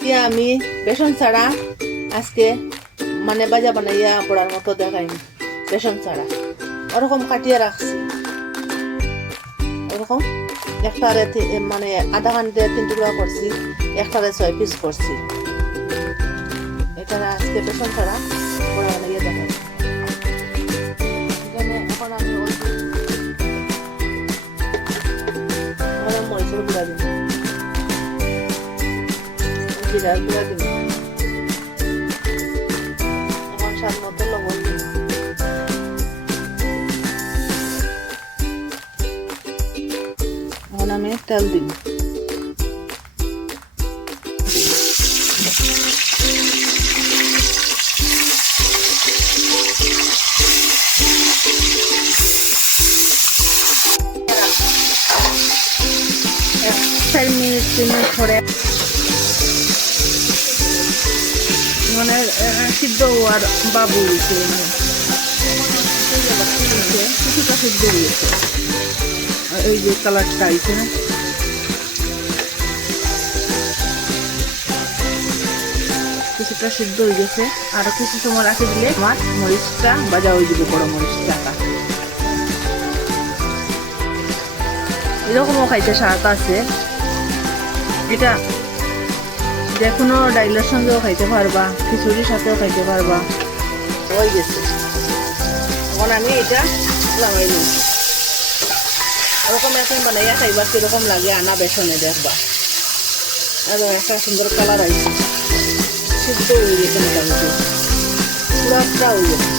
আমি বেসন ছাড়া আজকে মানে বাজা বানাইয়া পড়ার মতো দেখাইনি। বেসন ছাড়া ওরকম কাটিয়ে রাখছি, ওরকম একটারে মানে আধা ঘন্টা 3 টুকরা করছি, একটারে 6 পিস করছি। এটা আজকে বেসন ছাড়া পড়া বানাইয়া দেখাই। এখানে এখন আমি মরিচের গুঁড়া দিব, জিরার গুঁড়া দিব, এখন স্বাদ মতো লবণ দিব। এখন আমি তেল দিব, চার মিনিট 3 মিনিট পরে মানে সিদ্ধ হওয়ার বাবু হয়েছে, কিছুটা সিদ্ধ হয়েছে। এই যে কালারটা আইছে না, কিছুটা সিদ্ধ হয়ে গেছে। আরো কিছু সময় রাখে দিলে আমার মরিচটা ভাজা হয়ে যাবে, বড় মরিচটা। এরকমও খাইতে স্বাদ আছে। এটা যে কোনো ডাইলের সঙ্গেও খাইতে পারবা, খিচুড়ির সাথেও খাইতে পারবা। হয়ে গেছে, এখন আমি এটা লাগাই দিই। ওরকম এখন বানাইয়া খাইবা কিরকম লাগে, আনা বেসনে দেখবা। আর একটা সুন্দর কালার আইছে, সিদ্ধ হয়ে গেছে মোটামুটি, পুরা হয়ে গেছে।